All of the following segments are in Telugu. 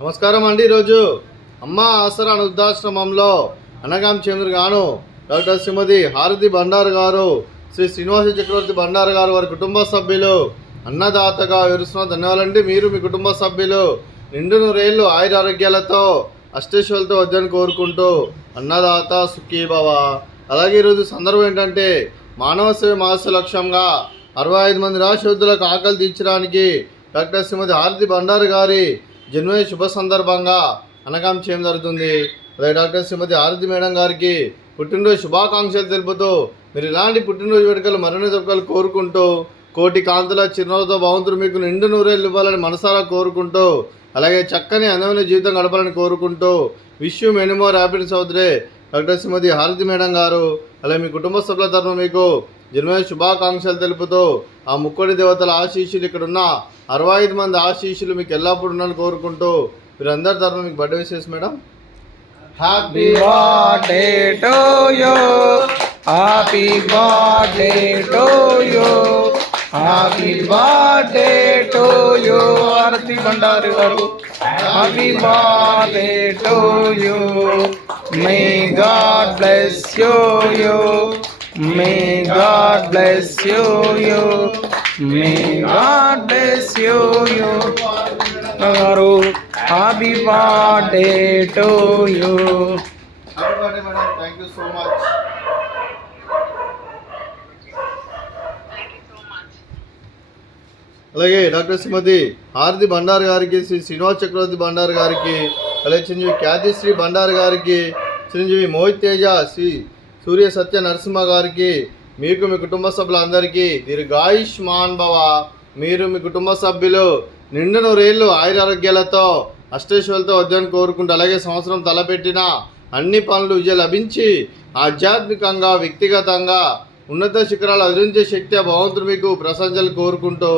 నమస్కారం అండి. ఈరోజు అమ్మ ఆసరా వృద్ధాశ్రమంలో అనగాం చంద్ర గాను డాక్టర్ శ్రీమతి హారతి బండారు గారు, శ్రీ శ్రీనివాస చక్రవర్తి బండారు గారు వారి కుటుంబ సభ్యులు అన్నదాతగా వివరిస్తున్న ధన్యవాదాలండి. మీరు మీ కుటుంబ సభ్యులు నిండు నూరేళ్ళు ఆయుర ఆరోగ్యాలతో అష్టేశ్వరులతో వద్దని కోరుకుంటూ అన్నదాత సుఖీభవ. అలాగే ఈరోజు సందర్భం ఏంటంటే మానవ సేవ మాస లక్ష్యంగా 65 మంది రాష్ట్రోద్యులకు ఆకలి తీర్చడానికి డాక్టర్ శ్రీమతి హారతి బండారు గారి జన్మదిన శుభ సందర్భంగా అనగాం చేయడం జరుగుతుంది. అలాగే డాక్టర్ శ్రీమతి హారతి మేడం గారికి పుట్టినరోజు శుభాకాంక్షలు తెలుపుతూ మీరు ఇలాంటి పుట్టినరోజు వేడుకలు మరిన్ని జరుపుకోవాలి కోరుకుంటూ కోటి కాంతుల చిరునవ్వుతో భగవంతుడు మీకు నిండు నూరేళ్ళు ఇవ్వాలని మనసారా కోరుకుంటూ అలాగే చక్కని అందమైన జీవితం గడపాలని కోరుకుంటూ wish you many more happiness అవుతురే డాక్టర్ శ్రీమతి హారతి మేడం గారు. అలాగే మీ కుటుంబ సభ్యుల తరఫున మీకు జన్మదిన శుభాకాంక్షలు తెలుపుతూ ఆ ముక్కోడి దేవతల ఆశీస్సులు ఇక్కడున్న 65 మంది ఆశీస్సులు మీకు ఎల్లప్పుడూ ఉన్నాను కోరుకుంటూ మీరందరి తరఫున మీకు birthday wishes madam. Happy birthday to you, happy birthday to you, happy birthday to you హారతి బండారు గారు. Happy birthday to you, may God bless you, may God bless you, may God bless you, garu. Happy birthday to you. Happy birthday madam, thank you so much. అలాగే డాక్టర్ శ్రీమతి హారతి బండారు గారికి, శ్రీ శ్రీనివాస చక్రవర్తి బండారు గారికి, అలాగే చిరంజీవి ఖ్యాతి శ్రీ బండారు గారికి, చిరంజీవి మోహిత్ తేజ, శ్రీ సూర్య సత్య నరసింహ గారికి, మీకు మీ కుటుంబ సభ్యులందరికీ దీర్ఘాయుష్మాన్ భవ. మీరు మీ కుటుంబ సభ్యులు నిండు నూరేళ్ళు ఆయురారోగ్యాలతో అష్టేశ్వరులతో వద్దని కోరుకుంటూ అలాగే సంవత్సరం తలపెట్టిన అన్ని పనులు విజయం లభించి ఆధ్యాత్మికంగా వ్యక్తిగతంగా ఉన్నత శిఖరాలు అధిరించే శక్తి భగవంతుడు మీకు ప్రశంసలు కోరుకుంటూ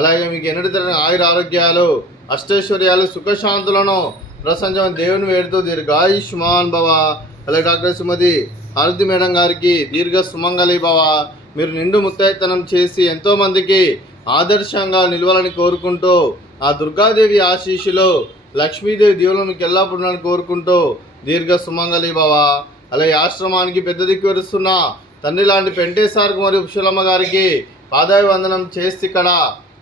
అలాగే మీకు ఎన్నటి తరగని ఆయుర ఆరోగ్యాలు అష్టైశ్వర్యాలు సుఖశాంతులను ప్రశంసమైన దేవుని వేడుతూ దీర్ఘాయుష్మాన్ భవ. అలాగే డాక్టర్ శ్రీమతి హారతి మేడం గారికి దీర్ఘ సుమంగళి భవ. మీరు నిండు ముత్తైతనం చేసి ఎంతోమందికి ఆదర్శంగా నిలవాలని కోరుకుంటూ ఆ దుర్గాదేవి ఆశీస్సులు లక్ష్మీదేవి దీవులను మీకు ఎల్లప్పుడూ కోరుకుంటూ దీర్ఘ సుమంగళి భవ. అలాగే ఆశ్రమానికి పెద్ద దిక్కు వరుస్తున్న తండ్రి లాంటి పెంటేశ్వరకు మరియు పుష్పలమ్మ గారికి పాదాభివందనం చేసి ఇక్కడ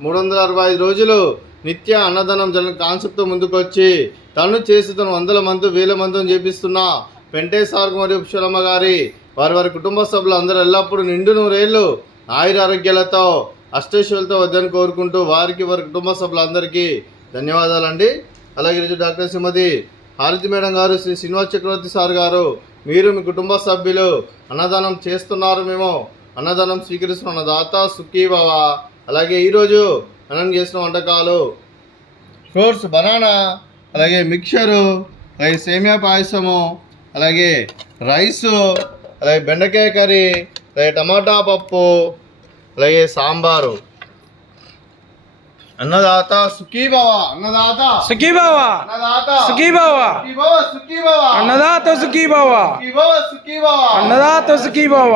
365 రోజులు నిత్య అన్నదానం జన కాన్సెప్ట్తో ముందుకొచ్చి తను చేసి తను 100 మంది 1000 మందిని చేపిస్తున్న పెంటేశ్వరకు మరియు పుష్పలమ్మ గారి వారి కుటుంబ సభ్యులు అందరూ ఎల్లప్పుడూ నిండు నూరేళ్ళు ఆయుర ఆరోగ్యాలతో అష్టైశ్వర్యాలతో వద్దని కోరుకుంటూ వారి కుటుంబ సభ్యులందరికీ ధన్యవాదాలండి. అలాగే ఈరోజు డాక్టర్ శ్రీమతి హారతి మేడం గారు, శ్రీ శ్రీనివాస చక్రవర్తి సార్ గారు, మీరు మీ కుటుంబ సభ్యులు అన్నదానం చేస్తున్నారు, మేము అన్నదానం స్వీకరిస్తున్న దాత సుఖీభవ. అలాగే ఈరోజు అన్నం చేసిన వంటకాలు ఫ్రూట్స్ బనానా, అలాగే మిక్చరు, అలాగే సేమియా పాయసము, అలాగే రైసు, అలాగే బెండకాయ కర్రీ, అలాగే టమాటా పప్పు, అలాగే సాంబారు. అన్నదాత సుఖీభవ, అన్నదాత సుఖీభవ, అన్నదాత సుఖీభవ, సుఖీభవ, సుఖీభవ, అన్నదాత సుఖీభవ, సుఖీభవ, సుఖీభవ, అన్నదాత సుఖీభవ.